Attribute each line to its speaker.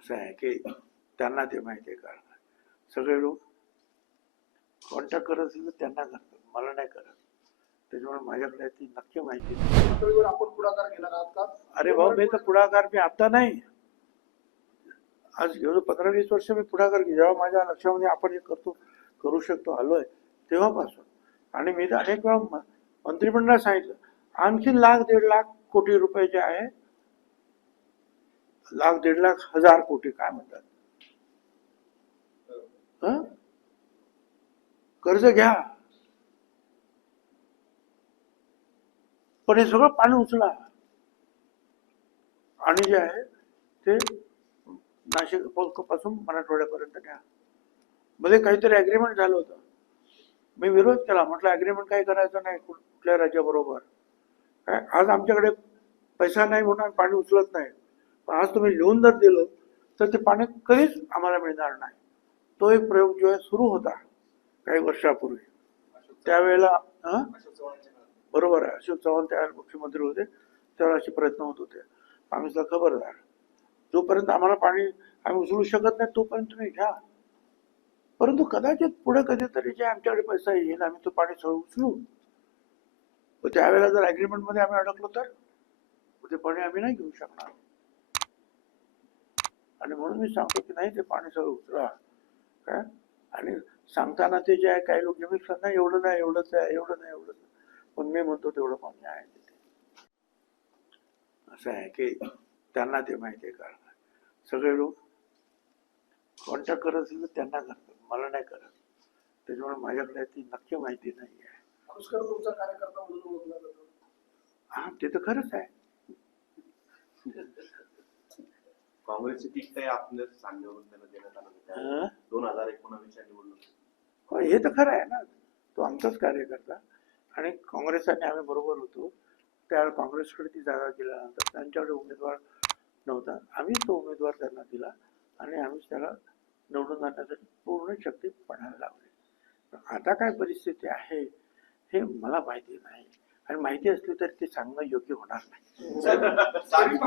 Speaker 1: असं आहे की त्यांना ते माहिती आहे कारण सगळे लोक कॉन्टॅक्ट करत असेल तर त्यांना करतात मला नाही करत. त्याच्यामुळे माझ्याकडे ती नक्की माहिती
Speaker 2: आपण पुढाकार घेणार आहात का?
Speaker 1: अरे भाऊ मी तर पुढाकार मी आता नाही. आज एवढं पंधरा वीस वर्ष मी पुढाकार घे जेव्हा माझ्या लक्षामध्ये आपण हे करतो करू शकतो आलोय तेव्हापासून. आणि मी तर अनेक वेळा मंत्रिमंडळात सांगितलं आणखीन लाख दीड लाख कोटी रुपये जे आहे लाख दीड लाख हजार कोटी काय म्हणतात? कर्ज घ्या. पण हे सगळं पाणी उचला. आणि जे आहे ते नाशिकपासून मराठवाड्यापर्यंत न्या मध्ये काहीतरी अग्रीमेंट झालं होतं. मी विरोध केला. म्हटलं अग्रीमेंट काही करायचं नाही कुठ- कुठल्या राज्याबरोबर? काय? आज आमच्याकडे पैसा नाही म्हणून आम्ही पाणी उचलत नाही आज तुम्ही लिहून जर दिलं तर ते पाणी कधीच आम्हाला मिळणार नाही. तो एक प्रयोग जो आहे सुरू होता काही वर्षापूर्वी. त्यावेळेला बरोबर आहे. अशोक चव्हाण त्यावेळेला मुख्यमंत्री होते. त्यावेळेला असे प्रयत्न होत होते. आम्ही सुद्धा खबरदार. जोपर्यंत आम्हाला पाणी आम्ही उचलू शकत नाही तोपर्यंत तुम्ही घ्या. परंतु कदाचित पुढे कधीतरी जे आमच्याकडे पैसा येईल आम्ही तो पाणी सगळं उचलू. त्यावेळेला जर ॲग्रीमेंटमध्ये आम्ही अडकलो तर? ते पाणी आम्ही नाही घेऊ शकणार. आणि म्हणून मी सांगतो की नाही ते पाणी सगळं उचला काय? आणि सांगताना ते जे आहे काही लोक मी सांगता एवढं नाही एवढंच आहे एवढं नाही एवढंच. पण मी म्हणतो तेवढं पाणी आहे तिथे. असं आहे की त्यांना ते माहिती आहे कारण. सगळे लोक कॉन्टॅक्ट करत असेल तर त्यांना करतात. मला नाही करत. त्याच्यामुळे माझ्याकडे ती नक्की माहिती नाही आहे. हा ते तर खरंच आहे.
Speaker 3: काँग्रेसची तिकीट आहे आपल्या सांगण्यावरून त्यांना देण्यात आलं होतं.
Speaker 1: हं?
Speaker 3: दोन हजार एकोणावीसच्या निवडणूक
Speaker 1: हो, हे तर खरं आहे ना. तो आमचाच कार्यकर्ता. आणि काँग्रेस आणि आम्ही बरोबर होतो. त्यावेळेला काँग्रेसकडे ती जागा गेल्यानंतर त्यांच्याकडे उमेदवार नव्हता. आम्हीच तो उमेदवार त्यांना दिला आणि आम्हीच त्याला निवडून आणण्यासाठी पूर्ण शक्ती पणाला लावली. पण आता काय परिस्थिती आहे हे मला माहिती नाही. आणि माहिती असली तरी ते सांगणं योग्य होणार नाही.